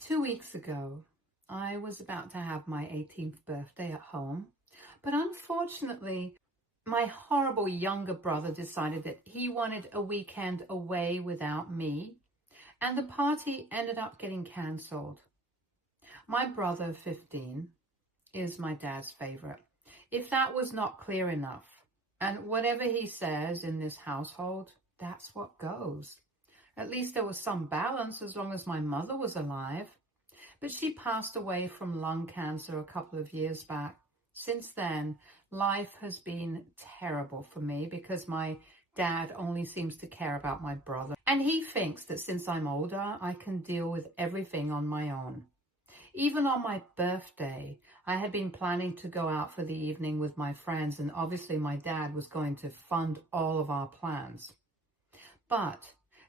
2 weeks ago, I was about to have my 18th birthday at home, but unfortunately, my horrible younger brother decided that he wanted a weekend away without me, and the party ended up getting cancelled. My brother, 15, is my dad's favorite. If that was not clear enough, and whatever he says in this household, that's what goes. At least there was some balance as long as my mother was alive. But she passed away from lung cancer a couple of years back. Since then, life has been terrible for me because my dad only seems to care about my brother. And he thinks that since I'm older, I can deal with everything on my own. Even on my birthday, I had been planning to go out for the evening with my friends, and obviously my dad was going to fund all of our plans. But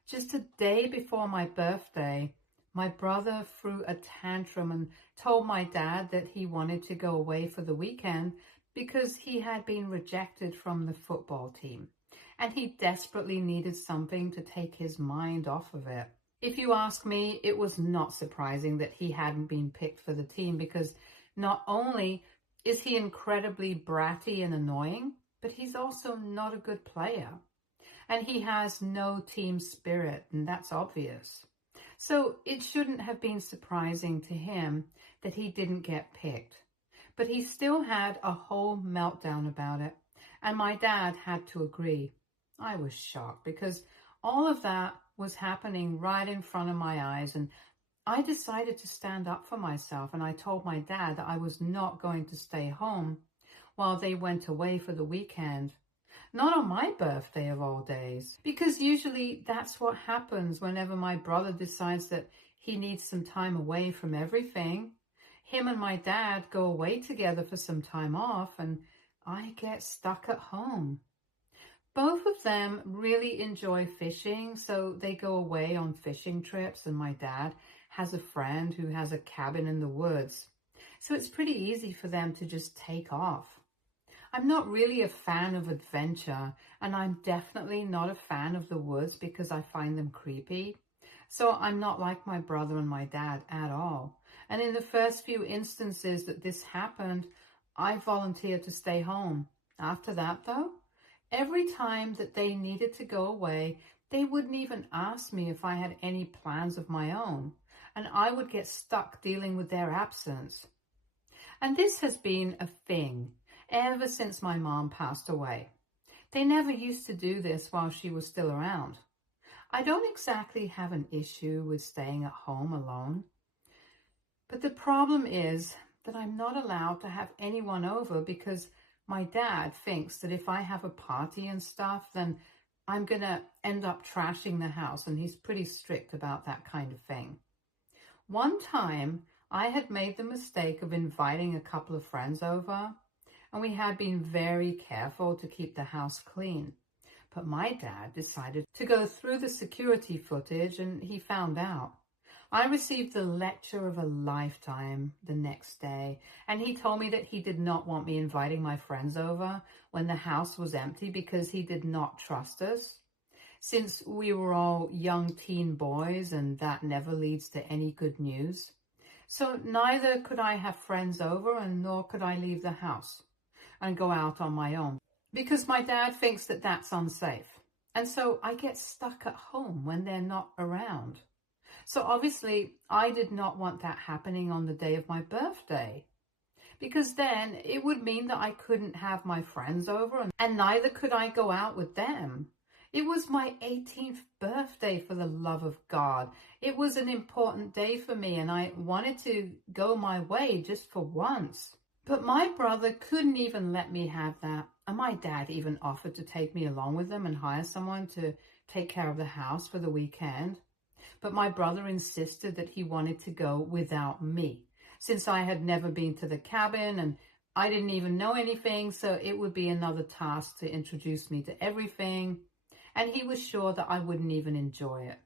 just a day before my birthday, my brother threw a tantrum and told my dad that he wanted to go away for the weekend because he had been rejected from the football team, and he desperately needed something to take his mind off of it. If you ask me, it was not surprising that he hadn't been picked for the team because not only is he incredibly bratty and annoying, but he's also not a good player. And he has no team spirit, and that's obvious. So it shouldn't have been surprising to him that he didn't get picked. But he still had a whole meltdown about it, and my dad had to agree. I was shocked because all of that was happening right in front of my eyes, and I decided to stand up for myself, and I told my dad that I was not going to stay home while they went away for the weekend. Not on my birthday of all days, because usually that's what happens whenever my brother decides that he needs some time away from everything. Him and my dad go away together for some time off, and I get stuck at home. Both of them really enjoy fishing, so they go away on fishing trips, and my dad has a friend who has a cabin in the woods. So it's pretty easy for them to just take off. I'm not really a fan of adventure, and I'm definitely not a fan of the woods because I find them creepy. So I'm not like my brother and my dad at all. And in the first few instances that this happened, I volunteered to stay home. After that, though, every time that they needed to go away, they wouldn't even ask me if I had any plans of my own, and I would get stuck dealing with their absence. And this has been a thing ever since my mom passed away. They never used to do this while she was still around. I don't exactly have an issue with staying at home alone, but the problem is that I'm not allowed to have anyone over because my dad thinks that if I have a party and stuff, then I'm going to end up trashing the house, and he's pretty strict about that kind of thing. One time, I had made the mistake of inviting a couple of friends over, and we had been very careful to keep the house clean. But my dad decided to go through the security footage, and he found out. I received the lecture of a lifetime the next day, and he told me that he did not want me inviting my friends over when the house was empty because he did not trust us. Since we were all young teen boys, and that never leads to any good news. So neither could I have friends over, and nor could I leave the house and go out on my own, because my dad thinks that that's unsafe. And so I get stuck at home when they're not around. So obviously I did not want that happening on the day of my birthday, because then it would mean that I couldn't have my friends over, and neither could I go out with them. It was my 18th birthday, for the love of God. It was an important day for me, and I wanted to go my way just for once. But my brother couldn't even let me have that, and my dad even offered to take me along with them and hire someone to take care of the house for the weekend. But my brother insisted that he wanted to go without me, since I had never been to the cabin and I didn't even know anything, so it would be another task to introduce me to everything, and he was sure that I wouldn't even enjoy it.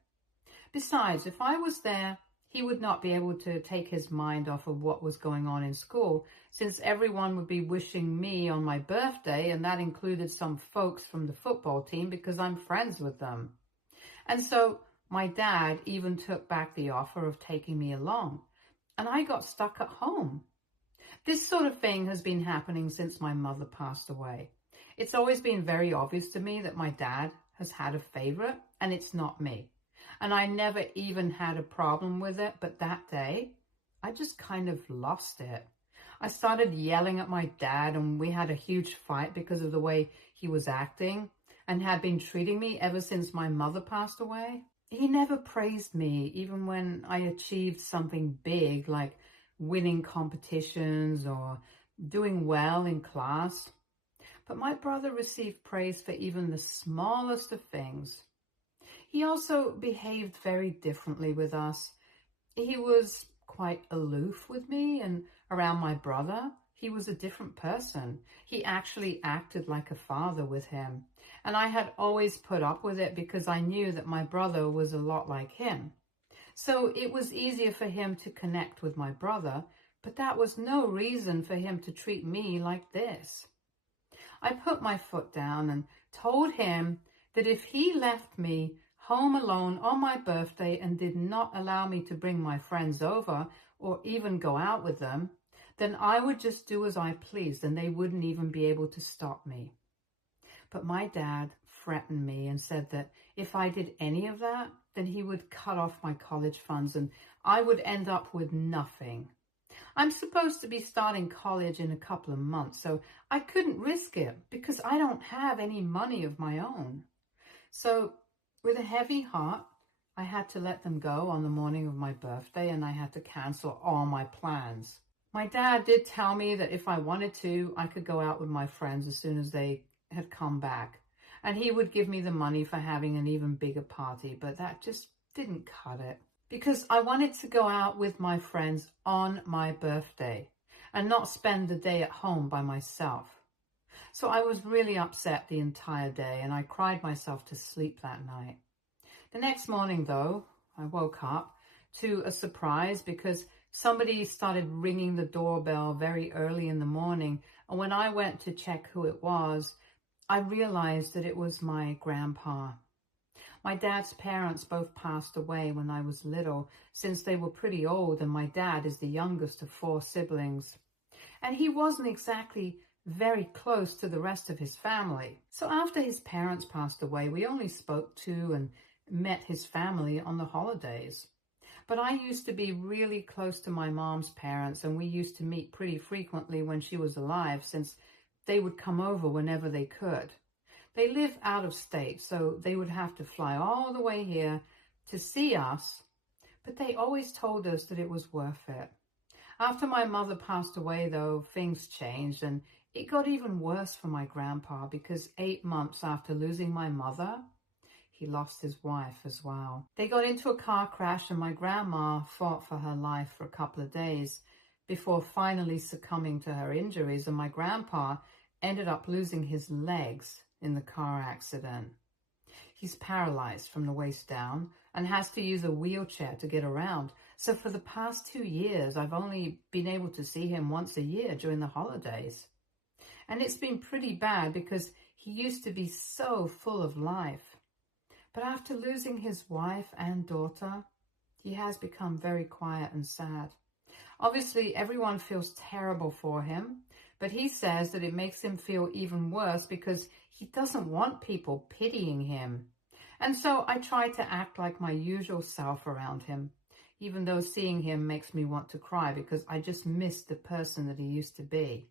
Besides, if I was there, he would not be able to take his mind off of what was going on in school, since everyone would be wishing me on my birthday, and that included some folks from the football team because I'm friends with them. And so My dad even took back the offer of taking me along, and I got stuck at home. This sort of thing has been happening since my mother passed away. It's always been very obvious to me that my dad has had a favorite, and it's not me. And I never even had a problem with it, but that day, I just kind of lost it. I started yelling at my dad, and we had a huge fight because of the way he was acting and had been treating me ever since my mother passed away. He never praised me, even when I achieved something big like winning competitions or doing well in class. But my brother received praise for even the smallest of things. He also behaved very differently with us. He was quite aloof with me, and around my brother, he was a different person. He actually acted like a father with him. And I had always put up with it because I knew that my brother was a lot like him. So it was easier for him to connect with my brother, but that was no reason for him to treat me like this. I put my foot down and told him that if he left me home alone on my birthday and did not allow me to bring my friends over or even go out with them, then I would just do as I pleased and they wouldn't even be able to stop me. But my dad threatened me and said that if I did any of that, then he would cut off my college funds and I would end up with nothing. I'm supposed to be starting college in a couple of months, so I couldn't risk it because I don't have any money of my own. So with a heavy heart, I had to let them go on the morning of my birthday, and I had to cancel all my plans. My dad did tell me that if I wanted to, I could go out with my friends as soon as they had come back. And he would give me the money for having an even bigger party, but that just didn't cut it. Because I wanted to go out with my friends on my birthday and not spend the day at home by myself. So I was really upset the entire day, and I cried myself to sleep that night. The next morning, though, I woke up to a surprise because somebody started ringing the doorbell very early in the morning. And when I went to check who it was, I realized that it was my grandpa. My dad's parents both passed away when I was little, since they were pretty old, and my dad is the youngest of 4 siblings. And he wasn't exactly very close to the rest of his family. So after his parents passed away, we only spoke to and met his family on the holidays. But I used to be really close to my mom's parents, and we used to meet pretty frequently when she was alive, since they would come over whenever they could. They live out of state, so they would have to fly all the way here to see us, but they always told us that it was worth it. After my mother passed away, though, things changed, and it got even worse for my grandpa because 8 months after losing my mother, he lost his wife as well. They got into a car crash, and my grandma fought for her life for a couple of days before finally succumbing to her injuries, and my grandpa ended up losing his legs in the car accident. He's paralyzed from the waist down and has to use a wheelchair to get around. So for the past 2 years, I've only been able to see him once a year during the holidays. And it's been pretty bad because he used to be so full of life. But after losing his wife and daughter, he has become very quiet and sad. Obviously, everyone feels terrible for him, but he says that it makes him feel even worse because he doesn't want people pitying him. And so I try to act like my usual self around him, even though seeing him makes me want to cry because I just miss the person that he used to be.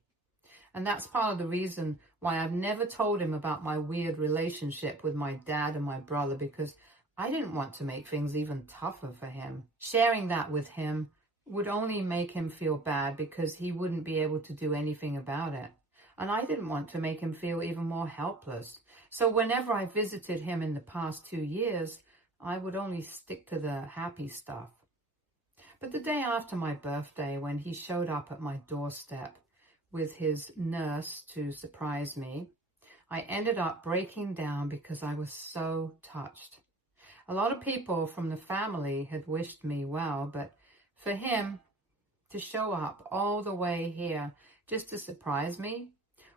And that's part of the reason why I've never told him about my weird relationship with my dad and my brother, because I didn't want to make things even tougher for him. Sharing that with him would only make him feel bad because he wouldn't be able to do anything about it. And I didn't want to make him feel even more helpless. So whenever I visited him in the past 2 years, I would only stick to the happy stuff. But the day after my birthday, when he showed up at my doorstep with his nurse to surprise me, I ended up breaking down because I was so touched. A lot of people from the family had wished me well, but for him to show up all the way here just to surprise me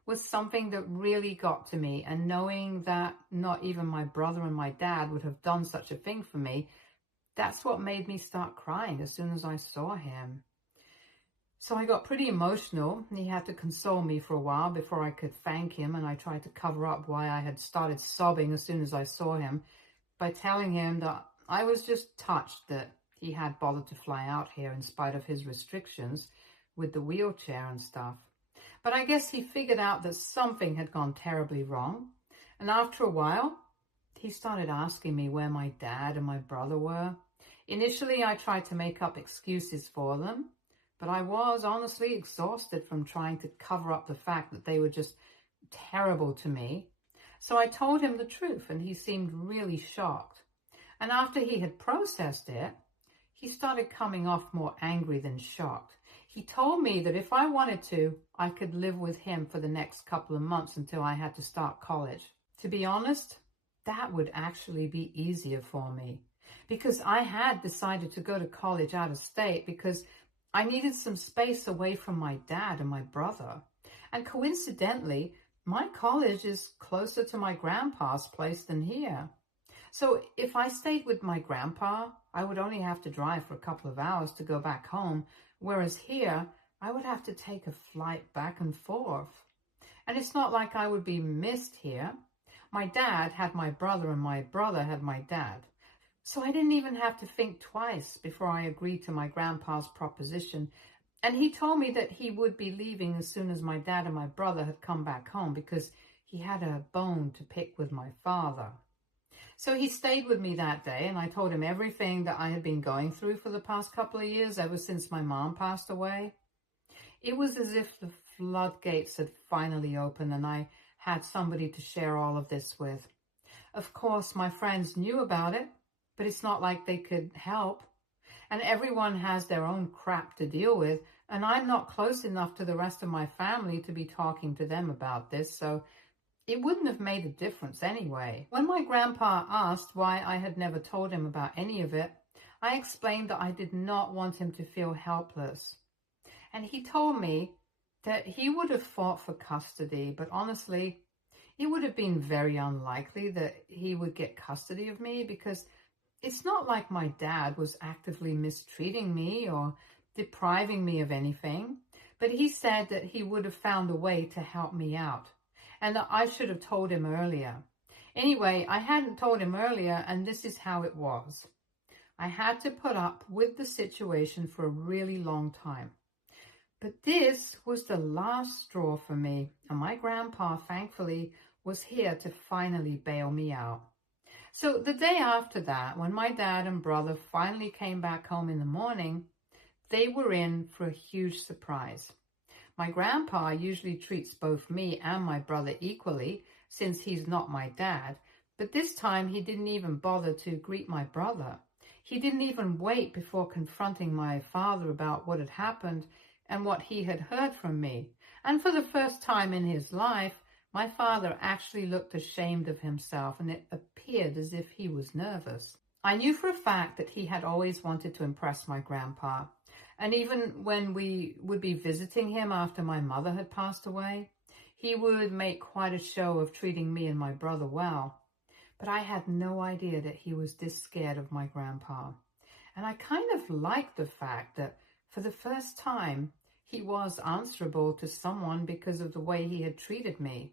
was something that really got to me. And knowing that not even my brother and my dad would have done such a thing for me, that's what made me start crying as soon as I saw him. So I got pretty emotional. He had to console me for a while before I could thank him, and I tried to cover up why I had started sobbing as soon as I saw him by telling him that I was just touched that he had bothered to fly out here in spite of his restrictions with the wheelchair and stuff. But I guess he figured out that something had gone terribly wrong, and after a while, he started asking me where my dad and my brother were. Initially, I tried to make up excuses for them, but I was honestly exhausted from trying to cover up the fact that they were just terrible to me. So I told him the truth, and he seemed really shocked. And after he had processed it, he started coming off more angry than shocked. He told me that if I wanted to, I could live with him for the next couple of months until I had to start college. To be honest, that would actually be easier for me, because I had decided to go to college out of state because I needed some space away from my dad and my brother. And coincidentally, my college is closer to my grandpa's place than here. So if I stayed with my grandpa, I would only have to drive for a couple of hours to go back home, whereas here, I would have to take a flight back and forth. And it's not like I would be missed here. My dad had my brother and my brother had my dad. So I didn't even have to think twice before I agreed to my grandpa's proposition. And he told me that he would be leaving as soon as my dad and my brother had come back home because he had a bone to pick with my father. So he stayed with me that day, and I told him everything that I had been going through for the past couple of years, ever since my mom passed away. It was as if the floodgates had finally opened and I had somebody to share all of this with. Of course, my friends knew about it, but it's not like they could help. And everyone has their own crap to deal with, and I'm not close enough to the rest of my family to be talking to them about this, so it wouldn't have made a difference anyway. When my grandpa asked why I had never told him about any of it, I explained that I did not want him to feel helpless. And he told me that he would have fought for custody, but honestly, it would have been very unlikely that he would get custody of me because it's not like my dad was actively mistreating me or depriving me of anything, but he said that he would have found a way to help me out and that I should have told him earlier. Anyway, I hadn't told him earlier, and this is how it was. I had to put up with the situation for a really long time. But this was the last straw for me, and my grandpa, thankfully, was here to finally bail me out. So the day after that, when my dad and brother finally came back home in the morning, they were in for a huge surprise. My grandpa usually treats both me and my brother equally since he's not my dad, but this time he didn't even bother to greet my brother. He didn't even wait before confronting my father about what had happened and what he had heard from me. And for the first time in his life, my father actually looked ashamed of himself, and it appeared as if he was nervous. I knew for a fact that he had always wanted to impress my grandpa. And even when we would be visiting him after my mother had passed away, he would make quite a show of treating me and my brother well. But I had no idea that he was this scared of my grandpa. And I kind of liked the fact that for the first time, he was answerable to someone because of the way he had treated me.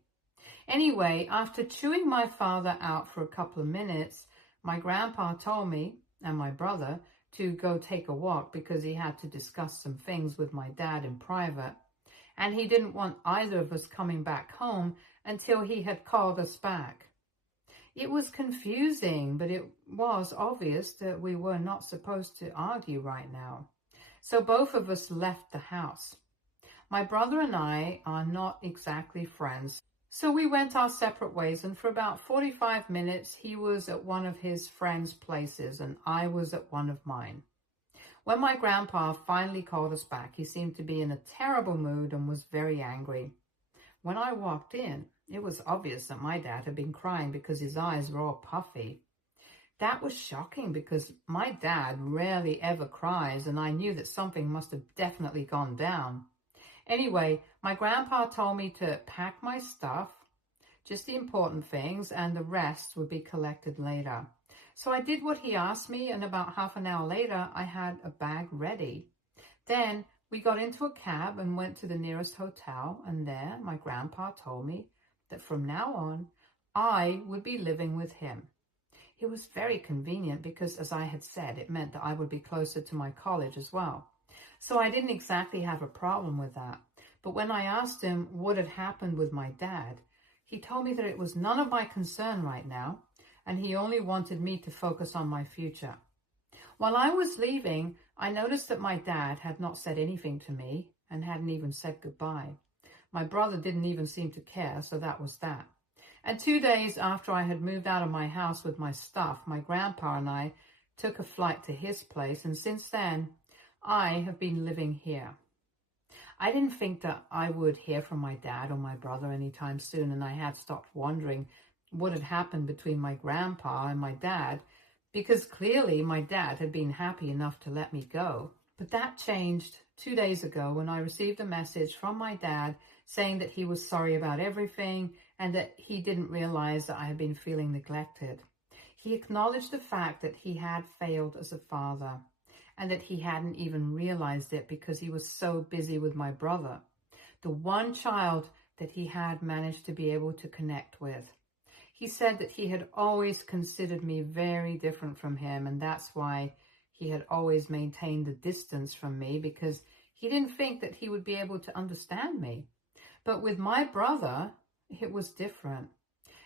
Anyway, after chewing my father out for a couple of minutes, my grandpa told me and my brother to go take a walk because he had to discuss some things with my dad in private. And he didn't want either of us coming back home until he had called us back. It was confusing, but it was obvious that we were not supposed to argue right now. So both of us left the house. My brother and I are not exactly friends. So we went our separate ways, and for about 45 minutes, he was at one of his friends' places and I was at one of mine. When my grandpa finally called us back, he seemed to be in a terrible mood and was very angry. When I walked in, it was obvious that my dad had been crying because his eyes were all puffy. That was shocking because my dad rarely ever cries, and I knew that something must have definitely gone down. Anyway, my grandpa told me to pack my stuff, just the important things, and the rest would be collected later. So I did what he asked me, and about half an hour later, I had a bag ready. Then we got into a cab and went to the nearest hotel, and there my grandpa told me that from now on, I would be living with him. It was very convenient because, as I had said, it meant that I would be closer to my college as well. So I didn't exactly have a problem with that. But when I asked him what had happened with my dad, he told me that it was none of my concern right now, and he only wanted me to focus on my future. While I was leaving, I noticed that my dad had not said anything to me and hadn't even said goodbye. My brother didn't even seem to care, so that was that. And 2 days after I had moved out of my house with my stuff, my grandpa and I took a flight to his place, and since then, I have been living here. I didn't think that I would hear from my dad or my brother anytime soon, and I had stopped wondering what had happened between my grandpa and my dad, because clearly my dad had been happy enough to let me go. But that changed 2 days ago when I received a message from my dad saying that he was sorry about everything and that he didn't realize that I had been feeling neglected. He acknowledged the fact that he had failed as a father and that he hadn't even realized it because he was so busy with my brother, the one child that he had managed to be able to connect with. He said that he had always considered me very different from him, and that's why he had always maintained the distance from me, because he didn't think that he would be able to understand me. But with my brother, it was different.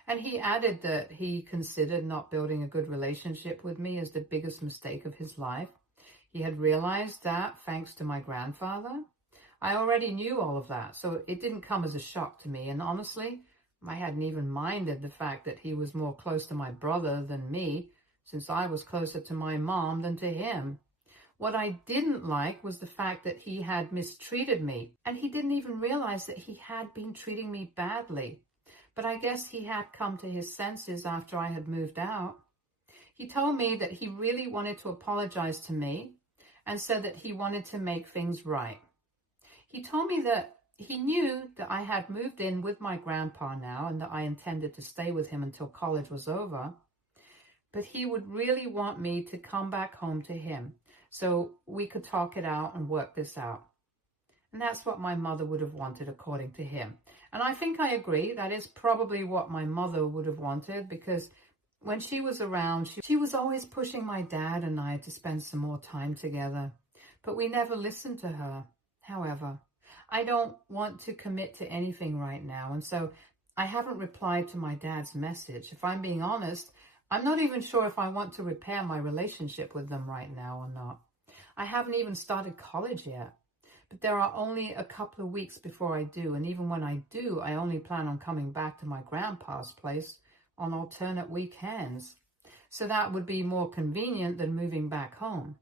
And he added that he considered not building a good relationship with me as the biggest mistake of his life. He had realized that thanks to my grandfather. I already knew all of that, so it didn't come as a shock to me. And honestly, I hadn't even minded the fact that he was more close to my brother than me, since I was closer to my mom than to him. What I didn't like was the fact that he had mistreated me, and he didn't even realize that he had been treating me badly. But I guess he had come to his senses after I had moved out. He told me that he really wanted to apologize to me and said that he wanted to make things right. He told me that he knew that I had moved in with my grandpa now and that I intended to stay with him until college was over. But he would really want me to come back home to him so we could talk it out and work this out. And that's what my mother would have wanted, according to him. And I think I agree. That is probably what my mother would have wanted, because when she was around, she was always pushing my dad and I to spend some more time together. But we never listened to her. However, I don't want to commit to anything right now, and so I haven't replied to my dad's message. If I'm being honest, I'm not even sure if I want to repair my relationship with them right now or not. I haven't even started college yet, but there are only a couple of weeks before I do, and even when I do, I only plan on coming back to my grandpa's place on alternate weekends. So that would be more convenient than moving back home.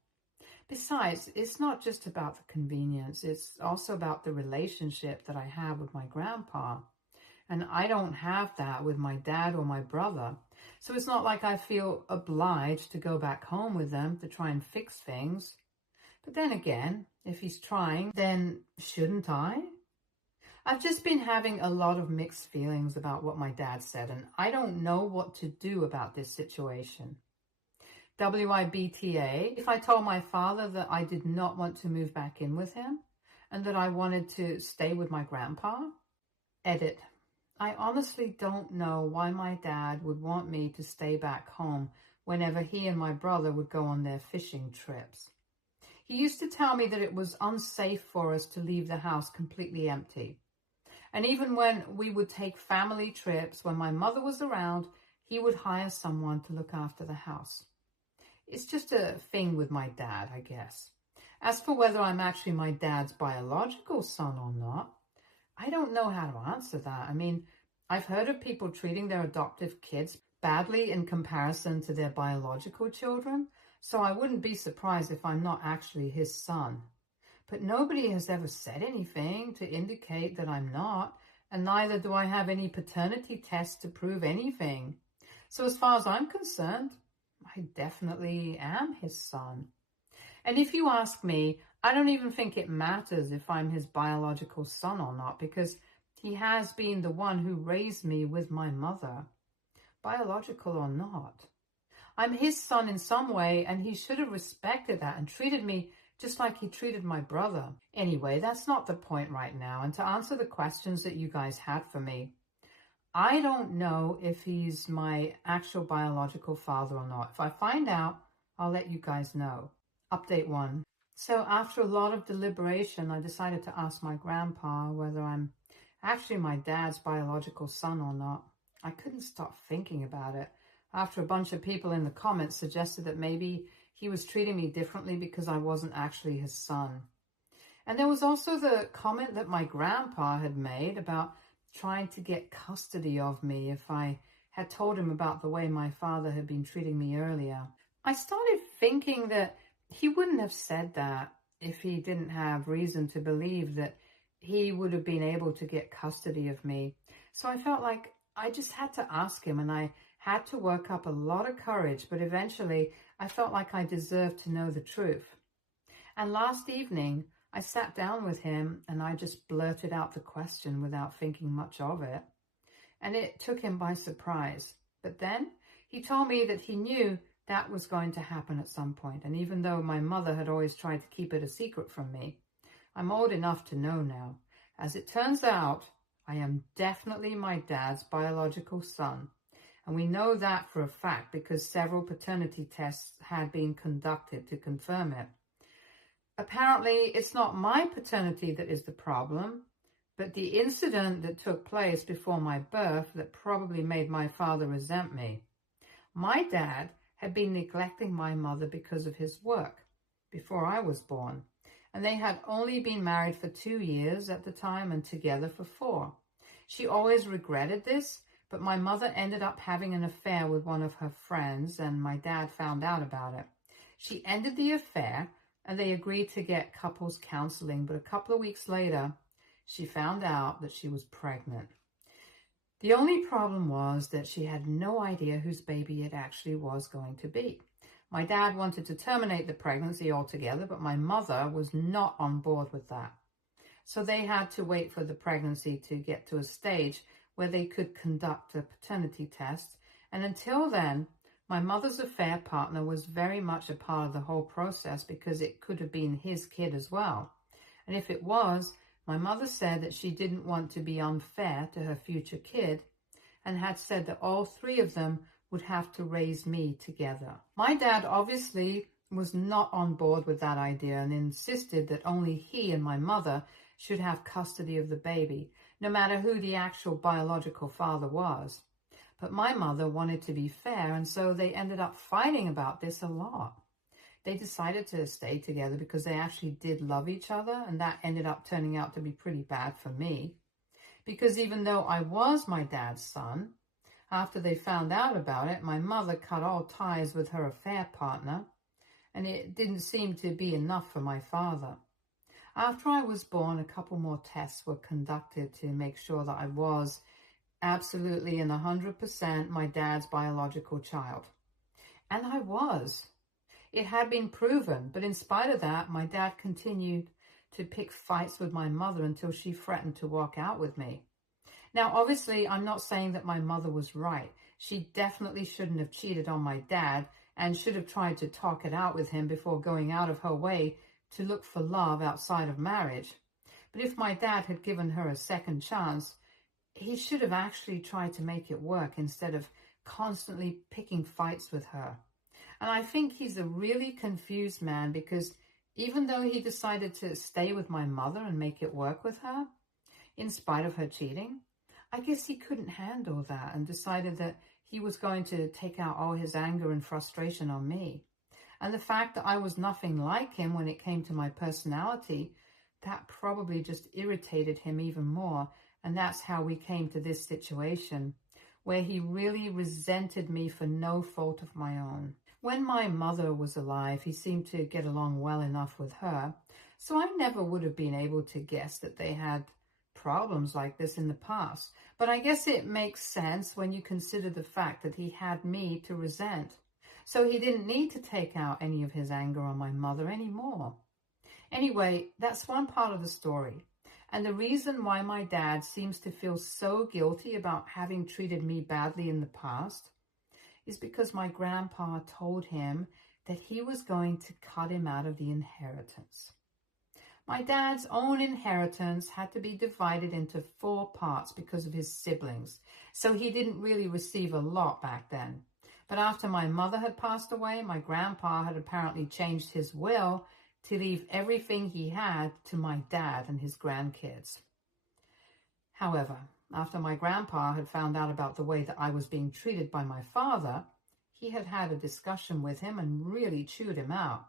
Besides, it's not just about the convenience, it's also about the relationship that I have with my grandpa. And I don't have that with my dad or my brother. So it's not like I feel obliged to go back home with them to try and fix things. But then again, if he's trying, then shouldn't I? I've just been having a lot of mixed feelings about what my dad said, and I don't know what to do about this situation. WIBTA, if I told my father that I did not want to move back in with him and that I wanted to stay with my grandpa? Edit. I honestly don't know why my dad would want me to stay back home whenever he and my brother would go on their fishing trips. He used to tell me that it was unsafe for us to leave the house completely empty. And even when we would take family trips, when my mother was around, he would hire someone to look after the house. It's just a thing with my dad, I guess. As for whether I'm actually my dad's biological son or not, I don't know how to answer that. I mean, I've heard of people treating their adoptive kids badly in comparison to their biological children, so I wouldn't be surprised if I'm not actually his son. But nobody has ever said anything to indicate that I'm not, and neither do I have any paternity tests to prove anything. So as far as I'm concerned, I definitely am his son. And if you ask me, I don't even think it matters if I'm his biological son or not, because he has been the one who raised me with my mother, biological or not. I'm his son in some way, and he should have respected that and treated me just like he treated my brother. Anyway, that's not the point right now. And to answer the questions that you guys had for me, I don't know if he's my actual biological father or not. If I find out, I'll let you guys know. Update 1. So after a lot of deliberation, I decided to ask my grandpa whether I'm actually my dad's biological son or not. I couldn't stop thinking about it after a bunch of people in the comments suggested that maybe he was treating me differently because I wasn't actually his son. And there was also the comment that my grandpa had made about trying to get custody of me if I had told him about the way my father had been treating me earlier. I started thinking that he wouldn't have said that if he didn't have reason to believe that he would have been able to get custody of me. So I felt like I just had to ask him, and I had to work up a lot of courage, but eventually I felt like I deserved to know the truth. And last evening, I sat down with him and I just blurted out the question without thinking much of it. And it took him by surprise. But then he told me that he knew that was going to happen at some point. And even though my mother had always tried to keep it a secret from me, I'm old enough to know now. As it turns out, I am definitely my dad's biological son. And we know that for a fact because several paternity tests had been conducted to confirm it. Apparently, it's not my paternity that is the problem, but the incident that took place before my birth that probably made my father resent me. My dad had been neglecting my mother because of his work before I was born, and they had only been married for 2 years at the time and together for 4. She always regretted this, but my mother ended up having an affair with one of her friends, and my dad found out about it. She ended the affair, and they agreed to get couples counseling, but a couple of weeks later, she found out that she was pregnant. The only problem was that she had no idea whose baby it actually was going to be. My dad wanted to terminate the pregnancy altogether, but my mother was not on board with that. So they had to wait for the pregnancy to get to a stage where they could conduct a paternity test. And until then, my mother's affair partner was very much a part of the whole process because it could have been his kid as well. And if it was, my mother said that she didn't want to be unfair to her future kid and had said that all 3 of them would have to raise me together. My dad obviously was not on board with that idea and insisted that only he and my mother should have custody of the baby, no matter who the actual biological father was. But my mother wanted to be fair, and so they ended up fighting about this a lot. They decided to stay together because they actually did love each other, and that ended up turning out to be pretty bad for me. Because even though I was my dad's son, after they found out about it, my mother cut all ties with her affair partner, and it didn't seem to be enough for my father. After I was born, a couple more tests were conducted to make sure that I was absolutely and 100% my dad's biological child. And I was. It had been proven, but in spite of that, my dad continued to pick fights with my mother until she threatened to walk out with me. Now, obviously, I'm not saying that my mother was right. She definitely shouldn't have cheated on my dad and should have tried to talk it out with him before going out of her way to look for love outside of marriage. But if my dad had given her a second chance, he should have actually tried to make it work instead of constantly picking fights with her. And I think he's a really confused man because even though he decided to stay with my mother and make it work with her, in spite of her cheating, I guess he couldn't handle that and decided that he was going to take out all his anger and frustration on me. And the fact that I was nothing like him when it came to my personality, that probably just irritated him even more. And that's how we came to this situation, where he really resented me for no fault of my own. When my mother was alive, he seemed to get along well enough with her, so I never would have been able to guess that they had problems like this in the past. But I guess it makes sense when you consider the fact that he had me to resent. So he didn't need to take out any of his anger on my mother anymore. Anyway, that's one part of the story. And the reason why my dad seems to feel so guilty about having treated me badly in the past is because my grandpa told him that he was going to cut him out of the inheritance. My dad's own inheritance had to be divided into 4 parts because of his siblings, so he didn't really receive a lot back then. But after my mother had passed away, my grandpa had apparently changed his will to leave everything he had to my dad and his grandkids. However, after my grandpa had found out about the way that I was being treated by my father, he had had a discussion with him and really chewed him out.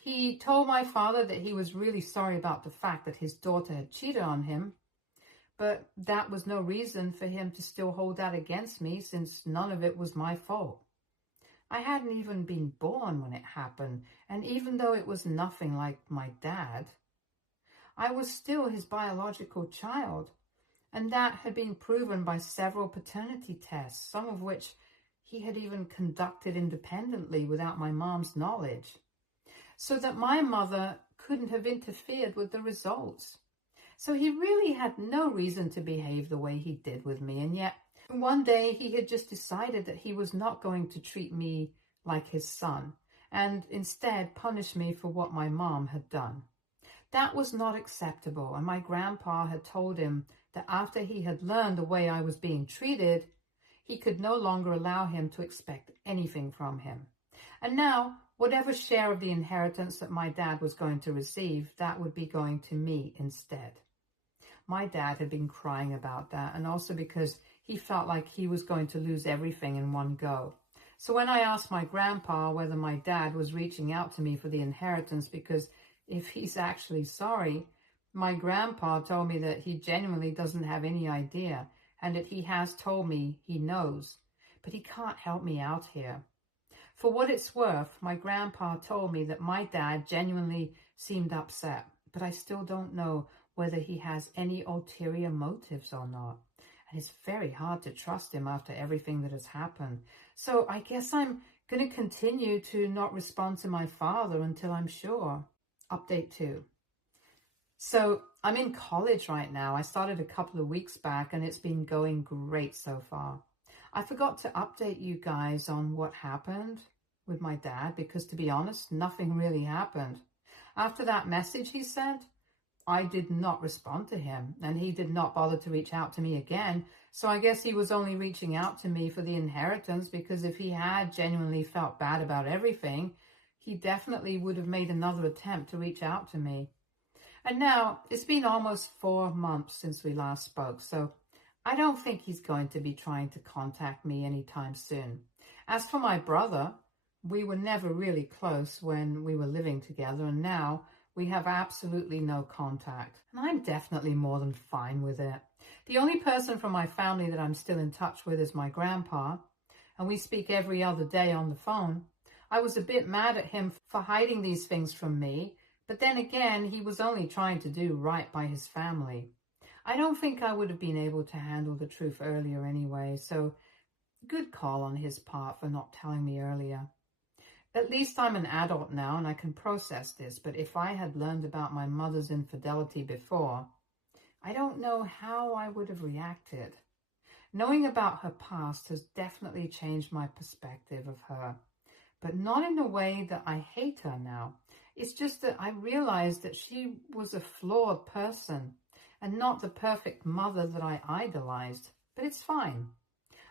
He told my father that he was really sorry about the fact that his daughter had cheated on him, but that was no reason for him to still hold that against me, since none of it was my fault. I hadn't even been born when it happened, and even though it was nothing like my dad, I was still his biological child, and that had been proven by several paternity tests, some of which he had even conducted independently without my mom's knowledge, so that my mother couldn't have interfered with the results. So he really had no reason to behave the way he did with me, and yet one day he had just decided that he was not going to treat me like his son, and instead punish me for what my mom had done. That was not acceptable, and my grandpa had told him that after he had learned the way I was being treated, he could no longer allow him to expect anything from him. And now, whatever share of the inheritance that my dad was going to receive, that would be going to me instead. My dad had been crying about that, and also because he felt like he was going to lose everything in one go. So when I asked my grandpa whether my dad was reaching out to me for the inheritance because if he's actually sorry, my grandpa told me that he genuinely doesn't have any idea, and that he has told me he knows, but he can't help me out here. For what it's worth, my grandpa told me that my dad genuinely seemed upset, but I still don't know whether he has any ulterior motives or not. And it's very hard to trust him after everything that has happened. So I guess I'm going to continue to not respond to my father until I'm sure. Update 2. So I'm in college right now. I started a couple of weeks back and it's been going great so far. I forgot to update you guys on what happened with my dad because, to be honest, nothing really happened. After that message he sent, I did not respond to him, and he did not bother to reach out to me again. So I guess he was only reaching out to me for the inheritance, because if he had genuinely felt bad about everything, he definitely would have made another attempt to reach out to me. And now it's been almost 4 months since we last spoke, so I don't think he's going to be trying to contact me anytime soon. As for my brother, we were never really close when we were living together, and now we have absolutely no contact, and I'm definitely more than fine with it. The only person from my family that I'm still in touch with is my grandpa, and we speak every other day on the phone. I was a bit mad at him for hiding these things from me, but then again, he was only trying to do right by his family. I don't think I would have been able to handle the truth earlier anyway, so good call on his part for not telling me earlier. At least I'm an adult now and I can process this, but if I had learned about my mother's infidelity before, I don't know how I would have reacted. Knowing about her past has definitely changed my perspective of her, but not in a way that I hate her now. It's just that I realized that she was a flawed person and not the perfect mother that I idolized, but it's fine.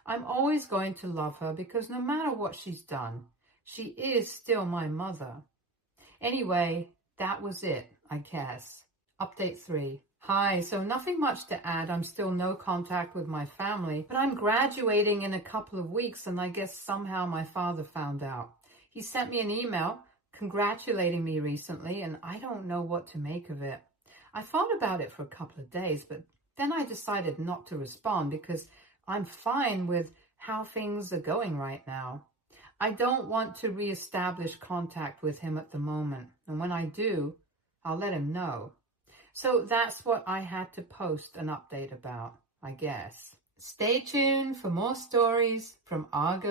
I'm always going to love her because no matter what she's done, she is still my mother. Anyway, that was it, I guess. Update 3. Hi, so nothing much to add. I'm still no contact with my family, but I'm graduating in a couple of weeks, and I guess somehow my father found out. He sent me an email congratulating me recently, and I don't know what to make of it. I thought about it for a couple of days, but then I decided not to respond because I'm fine with how things are going right now. I don't want to reestablish contact with him at the moment, and when I do, I'll let him know. So that's what I had to post an update about, I guess. Stay tuned for more stories from Argo.